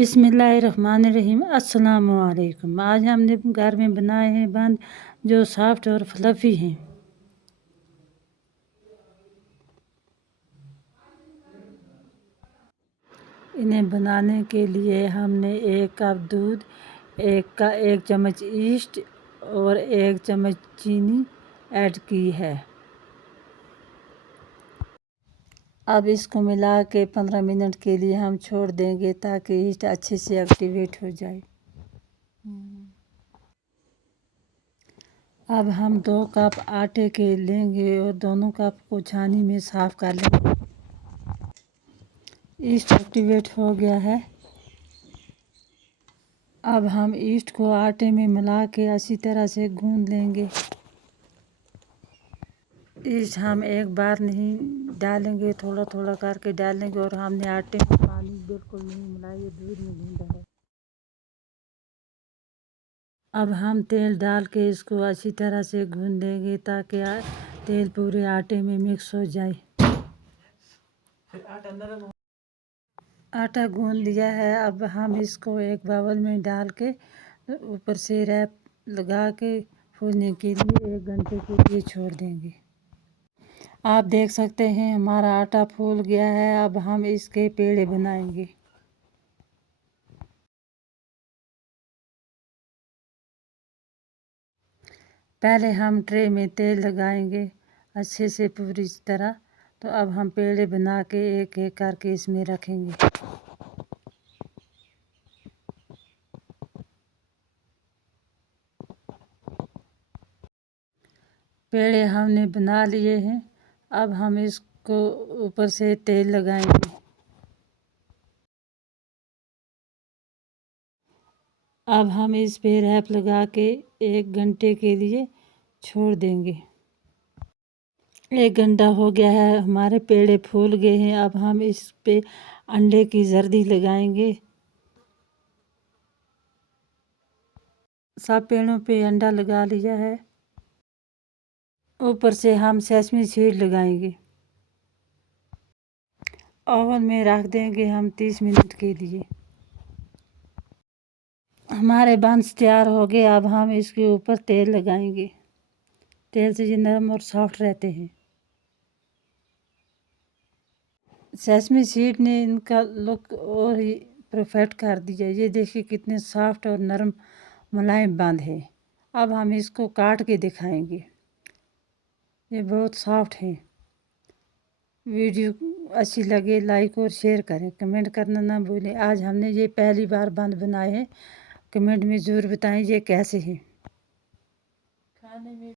बिस्मिल्लाहिर्रहमानिर्रहीम। अस्सलाम वालेकुम। आज हमने घर में बनाए हैं बंद जो सॉफ्ट और फ्लफ़ी हैं। इन्हें बनाने के लिए हमने 1 कप दूध, 1 चम्मच ईस्ट और 1 चम्मच चीनी ऐड की है। अब इसको मिला के 15 मिनट के लिए हम छोड़ देंगे ताकि ईस्ट अच्छे से एक्टिवेट हो जाए। अब हम 2 कप आटे के लेंगे और दोनों कप को छानी में साफ़ कर लेंगे। ईस्ट एक्टिवेट हो गया है। अब हम ईस्ट को आटे में मिला के अच्छी तरह से गूंद लेंगे। ईस्ट हम एक बार नहीं डालेंगे, थोड़ा थोड़ा करके डालेंगे और हमने आटे में पानी बिल्कुल नहीं मिलाया, ये दूध में गूंदा है। अब हम तेल डाल के इसको अच्छी तरह से गूंद देंगे ताकि तेल पूरे आटे में मिक्स हो जाए। आटा गूंद लिया है। अब हम इसको एक बाउल में डाल के ऊपर से रैप लगा के फूलने के लिए 1 घंटे के लिए छोड़ देंगे। आप देख सकते हैं हमारा आटा फूल गया है। अब हम इसके पेड़े बनाएंगे। पहले हम ट्रे में तेल लगाएंगे अच्छे से पूरी तरह। तो अब हम पेड़े बना के एक एक करके इसमें रखेंगे। पेड़े हमने बना लिए हैं। अब हम इसको ऊपर से तेल लगाएंगे। अब हम इस पे रैप लगा के 1 घंटे के लिए छोड़ देंगे। 1 घंटा हो गया है, हमारे पेड़े फूल गए हैं। अब हम इस पे अंडे की जर्दी लगाएंगे। सब पेड़ों पे अंडा लगा लिया है। ऊपर से हम सेसमी सीड लगाएंगे। ओवन में रख देंगे हम 30 मिनट के लिए। हमारे बंस तैयार हो गए। अब हम इसके ऊपर तेल लगाएंगे। तेल से ये नरम और सॉफ्ट रहते हैं। सेसमी सीड ने इनका लुक और ही परफेक्ट कर दिया। ये देखिए कितने सॉफ्ट और नरम मुलायम बंद है। अब हम इसको काट के दिखाएंगे। ये बहुत सॉफ्ट है। वीडियो अच्छी लगे लाइक और शेयर करें, कमेंट करना ना भूलें। आज हमने ये पहली बार बंद बनाए हैं। कमेंट में ज़रूर बताएं ये कैसे हैं। खाने में